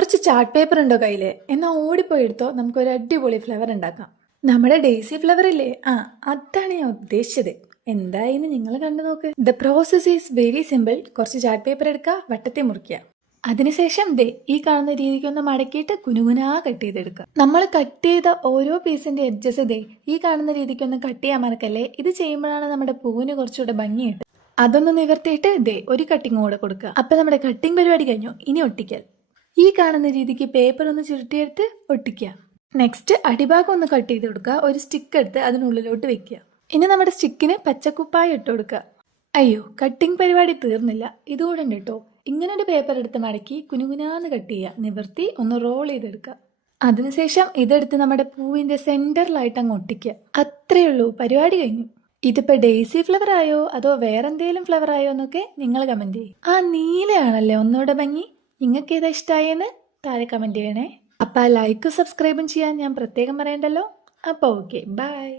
കുറച്ച് chart paper ഉണ്ടോ കയ്യില്? എന്നാ ഓടിപ്പോയി എടുത്തോ, നമുക്കൊരു അടിപൊളി ഫ്ലവർ ഉണ്ടാക്കാം. നമ്മുടെ ഡെയ്സി ഫ്ലവർ ഇല്ലേ, അതാണ് ഞാൻ ഉദ്ദേശിച്ചത്. എന്തായിന്ന് നിങ്ങൾ കണ്ടു നോക്ക്. The process is very simple. കുറച്ച് ചാർട്ട് പേപ്പർ എടുക്കുക, വട്ടത്തിൽ മുറിക്കുക. അതിനുശേഷം ഈ കാണുന്ന രീതിക്ക് ഒന്ന് മടക്കിയിട്ട് കുനുകുനാ കട്ട് ചെയ്തെടുക്കുക. നമ്മൾ കട്ട് ചെയ്ത ഓരോ പീസിന്റെ എഡ്ജസ് ഈ കാണുന്ന രീതിക്ക് ഒന്ന് കട്ട് ചെയ്യാൻ മറക്കല്ലേ. ഇത് ചെയ്യുമ്പോഴാണ് നമ്മുടെ പൂവിന് കുറച്ചുകൂടെ ഭംഗിയുണ്ട്. അതൊന്ന് നിവർത്തിയിട്ട് ഒരു കട്ടിങ് കൂടെ കൊടുക്കുക. അപ്പൊ നമ്മുടെ കട്ടിങ് പരിപാടി കഴിഞ്ഞു. ഇനി ഒട്ടിക്കൽ. ഈ കാണുന്ന രീതിക്ക് പേപ്പർ ഒന്ന് ചുരുട്ടിയെടുത്ത് ഒട്ടിക്കുക. നെക്സ്റ്റ് അടിഭാഗം ഒന്ന് കട്ട് ചെയ്ത് കൊടുക്കുക. ഒരു സ്റ്റിക്ക് എടുത്ത് അതിനുള്ളിലോട്ട് വെക്കുക. ഇനി നമ്മുടെ സ്റ്റിക്കിന് പച്ചക്കുപ്പായ ഇട്ട് കൊടുക്കുക. അയ്യോ, കട്ടിങ് പരിപാടി തീർന്നില്ല, ഇതുകൂടെ ഉണ്ട് കേട്ടോ. ഇങ്ങനെ ഒരു പേപ്പർ എടുത്ത് മടക്കി കുനുകുനാന്ന് കട്ട് ചെയ്യുക. നിവർത്തി ഒന്ന് റോൾ ചെയ്തെടുക്കുക. അതിനുശേഷം ഇതെടുത്ത് നമ്മുടെ പൂവിന്റെ സെന്ററിലായിട്ട് അങ്ങ് ഒട്ടിക്കുക. അത്രയേ ഉള്ളൂ, പരിപാടി കഴിഞ്ഞു. ഇതിപ്പോ ഡെയ്സി ഫ്ലവർ ആയോ അതോ വേറെന്തേലും ഫ്ലവർ ആയോ എന്നൊക്കെ നിങ്ങൾ കമന്റ് ചെയ്യും. നീലയാണല്ലേ ഒന്നുകൂടെ ഭംഗി. നിങ്ങൾക്ക് ഏതാ ഇഷ്ടമായെന്ന് താഴെ കമന്റ് ചെയ്യണേ. അപ്പൊ ലൈക്കും സബ്സ്ക്രൈബും ചെയ്യാൻ ഞാൻ പ്രത്യേകം പറയണ്ടല്ലോ. അപ്പൊ ഓക്കെ, ബൈ.